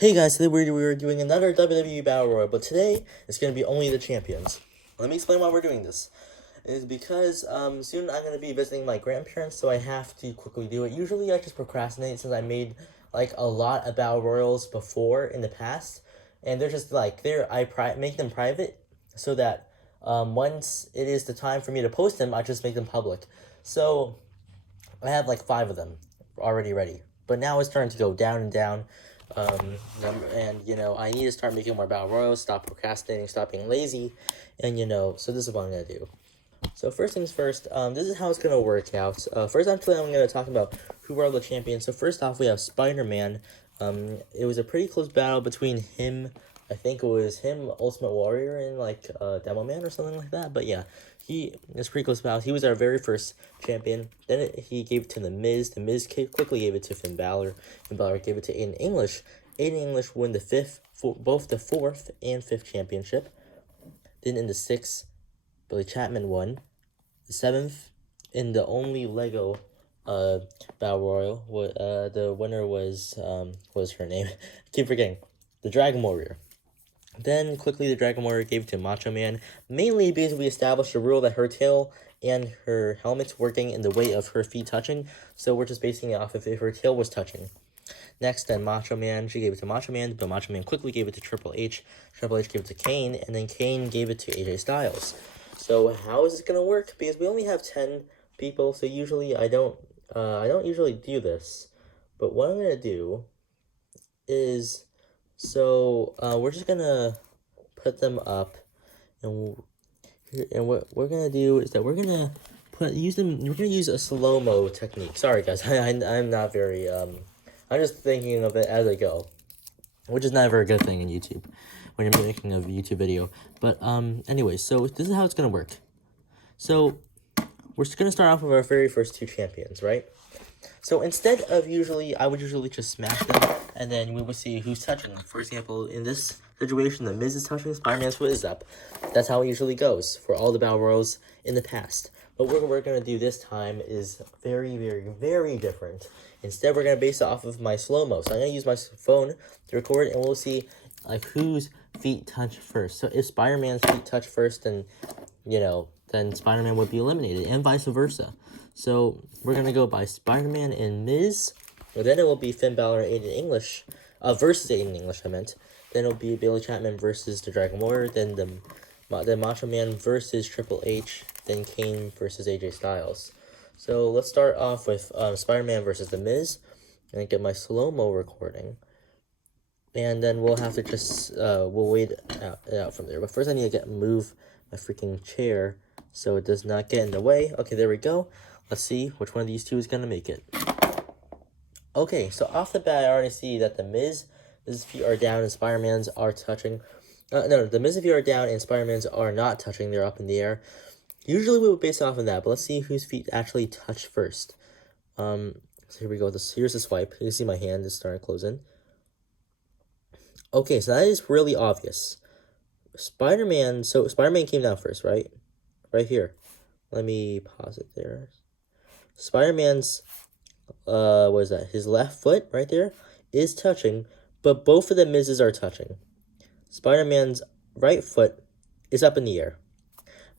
Hey guys, today we're doing another WWE Battle Royal, but today it's going to be only the champions. Let me explain why we're doing this. It is because soon I'm going to be visiting my grandparents, so I have to quickly do it. Usually I just procrastinate since I made like a lot of Battle Royals before in the past, and they're just like make them private so that once it is the time for me to post them, I just make them public. So I have like 5 of them already ready. But now it's starting to go down and down. And I need to start making more battle royals, stop procrastinating, stop being lazy, and so this is what I'm gonna do. So first things first, this is how it's gonna work out. First, actually, I'm gonna talk about who are the champions. So first off, we have Spider-Man. It was a pretty close battle between him. I think it was him, Ultimate Warrior, and like Demo Man or something like that. But yeah, he was pretty close battle. He was our very first champion. Then he gave it to the Miz. The Miz quickly gave it to Finn Balor. Finn Balor gave it to Aiden English. Aiden English won both the fourth and fifth championship. Then in the sixth, Billy Chapman won. The seventh, in the only Lego Battle Royal, the winner was, what was her name? I keep forgetting. The Dragon Warrior. Then, quickly, the Dragon Warrior gave it to Macho Man, mainly because we established a rule that her tail and her helmet's working in the way of her feet touching, so we're just basing it off if her tail was touching. Next, then Macho Man, she gave it to Macho Man, but Macho Man quickly gave it to Triple H. Triple H gave it to Kane, and then Kane gave it to AJ Styles. So how is this gonna work? Because we only have 10 people, so usually I don't usually do this. But what I'm gonna do is, we're just gonna put them up, and what we're gonna do is that we're gonna use a slow-mo technique. Sorry guys, I'm not very I'm just thinking of it as I go, which is not a very good thing in YouTube when you're making a YouTube video. But anyway, so this is how it's gonna work. So we're just gonna start off with our very first 2 champions, right? So instead of I would usually just smash them, and then we would see who's touching them. For example, in this situation, the Miz is touching, Spider-Man's foot is up. That's how it usually goes for all the Battle Royals in the past. But what we're going to do this time is very, very, very different. Instead, we're going to base it off of my slow-mo. So I'm going to use my phone to record, and we'll see like whose feet touch first. So if Spider-Man's feet touch first, then, then Spider-Man would be eliminated, and vice versa. So we're going to go by Spider-Man and Miz. Or then it will be Finn Balor and Aiden English. Versus Aiden English, I meant. Then it'll be Billy Chapman versus the Dragon Warrior. Then Macho Man versus Triple H. Then Kane versus AJ Styles. So let's start off with Spider-Man versus The Miz. And get my slow-mo recording. And then we'll have to just, we'll wait out from there. But first I need to move my freaking chair so it does not get in the way. Okay, there we go. Let's see which one of these two is going to make it. Okay, so off the bat, I already see that the Miz's feet are down and Spider-Man's are touching. No, the Miz's feet are down and Spider-Man's are not touching. They're up in the air. Usually we would base off of that, but let's see whose feet actually touch first. So here we go. Here's the swipe. You can see my hand is starting to close in. Okay, so that is really obvious. Spider-Man came down first, right? Right here. Let me pause it there. Spider-Man's, what is that? His left foot right there is touching, but both of the Miz's are touching. Spider-Man's right foot is up in the air,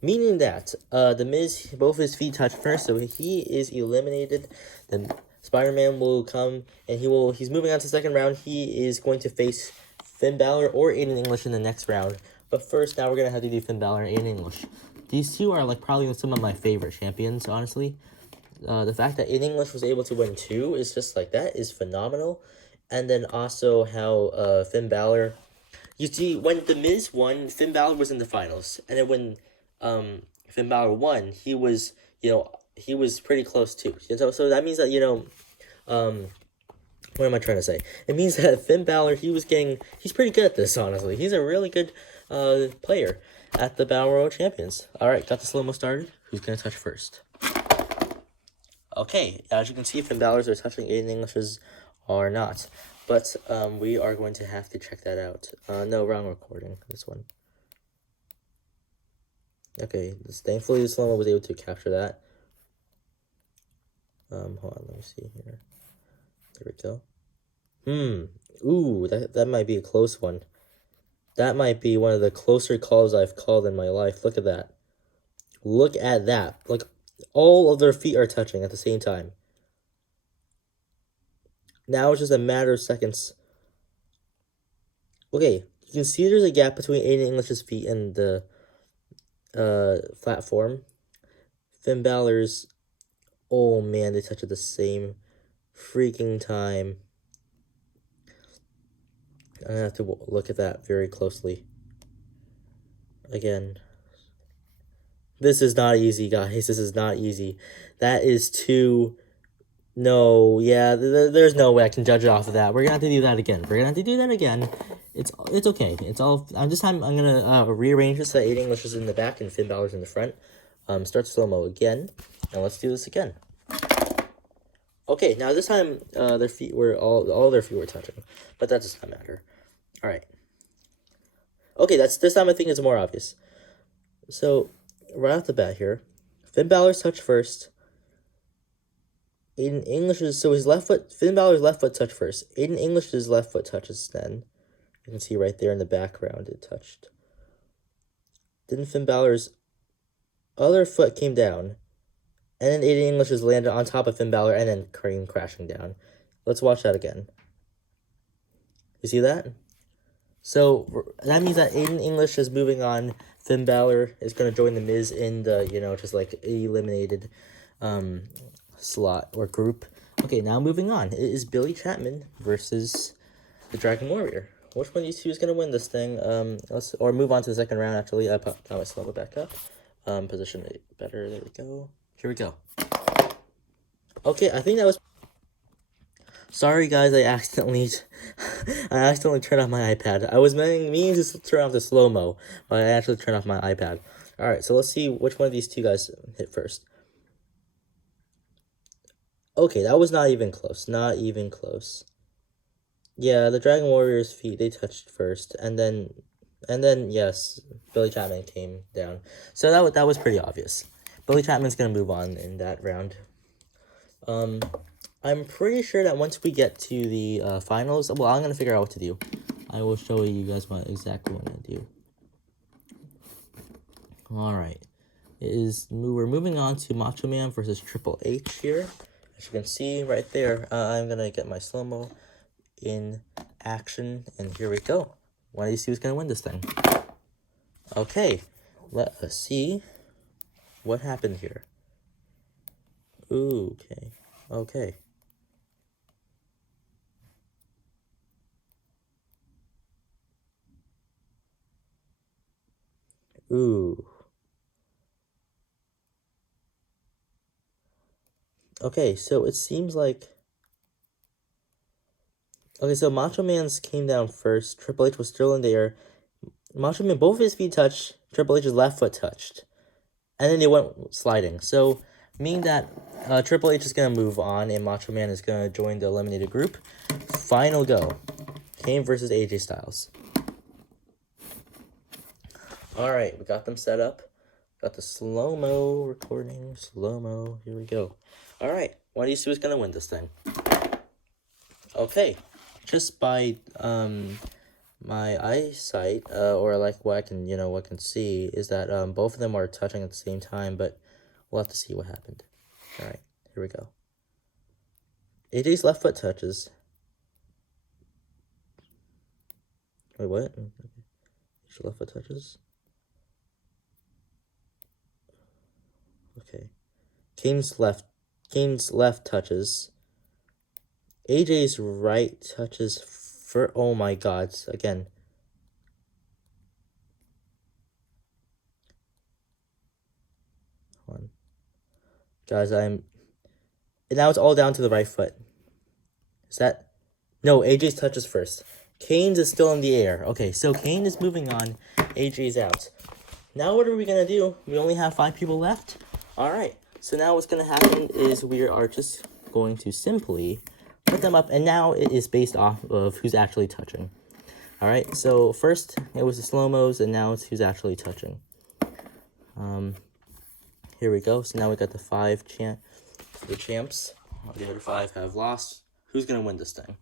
meaning that the Miz, both his feet touch first, so he is eliminated. Then Spider-Man will come, and he's moving on to the second round. He is going to face Finn Balor or Aiden English in the next round. But first, now we're going to have to do Finn Balor and Aiden English. These two are like probably some of my favorite champions, honestly. The fact that Aiden English was able to win 2 is just like, that is phenomenal. And then also how Finn Balor, you see, when The Miz won, Finn Balor was in the finals. And then when Finn Balor won, he was pretty close too. So that means that, what am I trying to say? It means that Finn Balor, he's pretty good at this, honestly. He's a really good player at the Battle Royal Champions. Alright, got the slow-mo started. Who's going to touch first? Okay, as you can see, Finn Balor's are touching, Aiden English's are not. But we are going to have to check that out. No, wrong recording. This one. Okay, thankfully the slow-mo was able to capture that. Hold on, let me see here. There we go. Ooh, that might be a close one. That might be one of the closer calls I've called in my life. Look at that. Look at that. Like, all of their feet are touching at the same time. Now it's just a matter of seconds. Okay, you can see there's a gap between Aiden English's feet and the platform. Finn Balor's, oh man, they touch at the same freaking time. I'm gonna have to look at that very closely. Again. This is not easy, guys. This is not easy. That is too... No, yeah, there's no way I can judge it off of that. We're gonna have to do that again. We're gonna have to do that again. It's okay. It's all... This time, I'm gonna rearrange this so that Aiden English is in the back and Finn Balor's in the front. Start slow-mo again. And let's do this again. Okay, now this time, their feet were... All their feet were touching. But that does not matter. Alright. Okay, this time I think it's more obvious. So... right off the bat here, Finn Balor's touch first. Aiden English's, so his left foot, Finn Balor's left foot touched first. Aiden English's left foot touches then. You can see right there in the background it touched. Then Finn Balor's other foot came down. And then Aiden English's landed on top of Finn Balor and then came crashing down. Let's watch that again. You see that? So that means that Aiden English is moving on. Finn Balor is going to join The Miz in the, just like eliminated slot or group. Okay, now moving on. It is Billy Chapman versus the Dragon Warrior. Which one of these two is going to win this thing? Let's move on to the second round, actually. I got my slow back up. Position it better. There we go. Here we go. Okay, I think that was... Sorry, guys, I accidentally turned off my iPad. I was meaning to turn off the slow-mo, but I actually turned off my iPad. Alright, so let's see which one of these two guys hit first. Okay, that was not even close. Not even close. Yeah, the Dragon Warrior's feet, they touched first, and then, yes, Billy Chapman came down. So that was pretty obvious. Billy Chapman's gonna move on in that round. I'm pretty sure that once we get to the finals, well, I'm going to figure out what to do. I will show you guys what exactly I'm going to do. Alright. We're moving on to Macho Man versus Triple H here. As you can see right there, I'm going to get my slow-mo in action. And here we go. One of these two is going to win this thing. Okay. Let us see what happened here. Ooh, okay. Okay. Ooh. Okay, so it seems like... Okay, so Macho Man's came down first. Triple H was still in the air. Macho Man, both of his feet touched. Triple H's left foot touched. And then they went sliding. So, meaning that Triple H is going to move on and Macho Man is going to join the eliminated group. Final go. Kane versus AJ Styles. Alright, we got them set up. Got the slow-mo recording. Slow-mo. Here we go. Alright, one of these two is going to win this thing. Okay. Just by my eyesight, or like what I can, what I can see, is that both of them are touching at the same time, but we'll have to see what happened. Alright, here we go. AJ's left foot touches. Wait, what? AJ's left foot touches. Okay. Kane's left touches. AJ's right touches for... Oh my god. Again. Hold on. Guys, and now it's all down to the right foot. Is that... No, AJ's touches first. Kane's is still in the air. Okay, so Kane is moving on. AJ's out. Now what are we going to do? We only have 5 people left. Alright, so now what's going to happen is we are just going to simply put them up. And now it is based off of who's actually touching. Alright, so first it was the slow-mos and now it's who's actually touching. Here we go. So now we got the 5 champs. The other 5 have lost. Who's going to win this thing?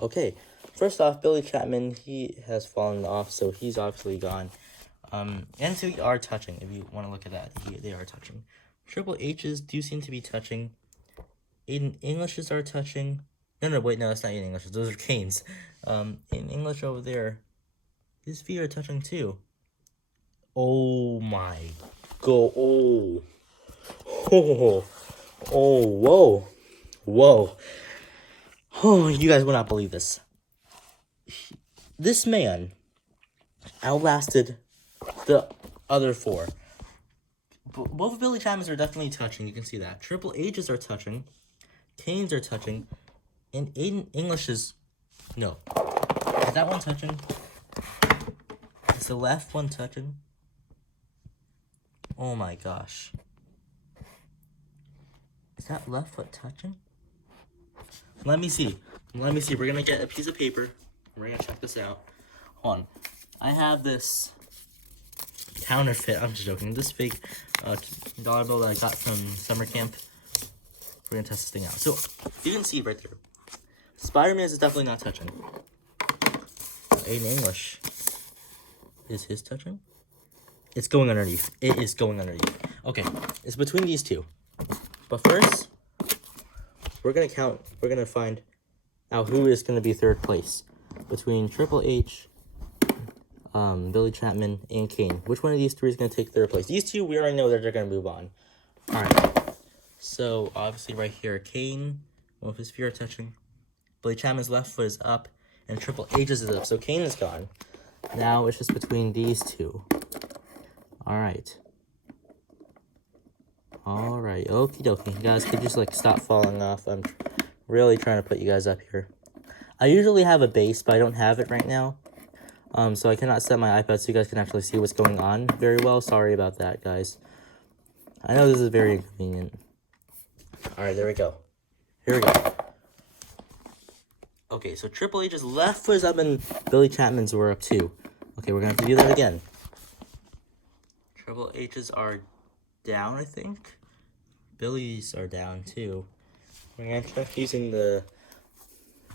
Okay, first off, Billy Chapman, he has fallen off, so he's obviously gone. And so are touching, if you want to look at that. They are touching. Triple H's do seem to be touching. Aiden Englishes are touching. No, wait, no, that's not Aiden Englishes. Those are Canes. In English over there, his feet are touching too. Oh my go! Oh, whoa, whoa. Oh, you guys will not believe this. This man outlasted the other four. Both of Billy Chapman's are definitely touching. You can see that. Triple H's are touching. Canes are touching. And Aiden English's... No. Is that one touching? Is the left one touching? Oh my gosh. Is that left foot touching? Let me see. We're going to get a piece of paper. We're going to check this out. Hold on. I have this counterfeit. I'm just joking. This fake dollar bill that I got from summer camp. We're going to test this thing out. So, you can see right there. Spider-Man is definitely not touching. Aiden English. Is his touching? It's going underneath. It is going underneath. Okay. It's between these two. But first, we're going to count. We're going to find out who is going to be third place. Between Triple H, Billy Chapman, and Kane. Which one of these three is going to take third place? These two, we already know that they're going to move on. Alright. So, obviously right here, Kane, with his feet are touching. Billy Chapman's left foot is up, and Triple H's is up. So, Kane is gone. Now, it's just between these two. Alright. Alright, okie dokie. You guys could just, stop falling off. I'm really trying to put you guys up here. I usually have a base, but I don't have it right now. So I cannot set my iPad so you guys can actually see what's going on very well. Sorry about that, guys. I know this is very inconvenient. Alright, there we go. Here we go. Okay, so Triple H's left foot is up and Billy Chapman's were up too. Okay, we're going to have to do that again. Triple H's are down, I think. Billy's are down too. We're going to check using the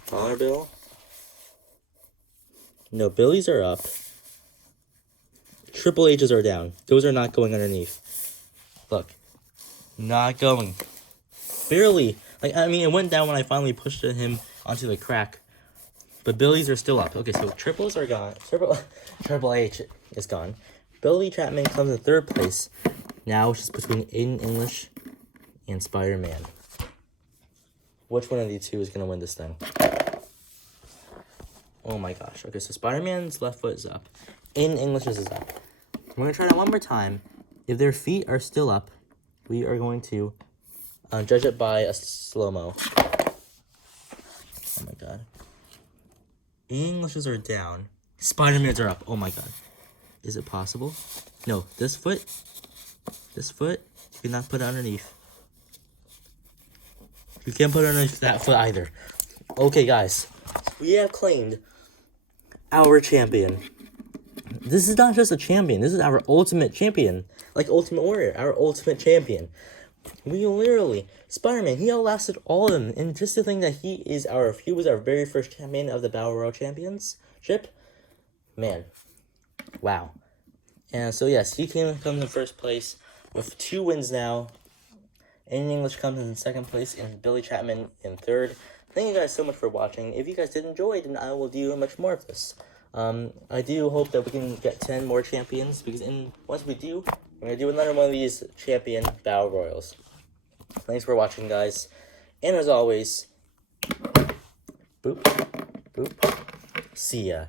dollar bill. No, Billy's are up. Triple H's are down. Those are not going underneath. Look. Not going. Barely. It went down when I finally pushed him onto the crack. But Billy's are still up. Okay, so triples are gone. Triple H is gone. Billy Chapman comes in third place. Now it's just between Aiden English and Spider-Man. Which one of these two is going to win this thing? Oh my gosh. Okay, so Spider-Man's left foot is up. Aiden English's is up. We're going to try that one more time. If their feet are still up, we are going to judge it by a slow-mo. Oh my god. Englishes are down. Spider-Man's are up. Oh my god. Is it possible? No, this foot, you cannot put it underneath. You can't put it underneath that foot either. Okay, guys. We have claimed our champion. This is not just a champion. This is our ultimate champion. Like Ultimate Warrior, our ultimate champion. We literally, Spider-Man, he outlasted all of them. And just to think that he was our very first champion of the Battle Royale Championship. Man. Wow. And so yes, he comes in first place with 2 wins now. Aiden English comes in second place and Billy Chapman in third. Thank you guys so much for watching. If you guys did enjoy, then I will do much more of this. I do hope that we can get 10 more champions, because once we do, we're going to do another one of these champion battle royals. Thanks for watching, guys. And as always, boop, boop, see ya.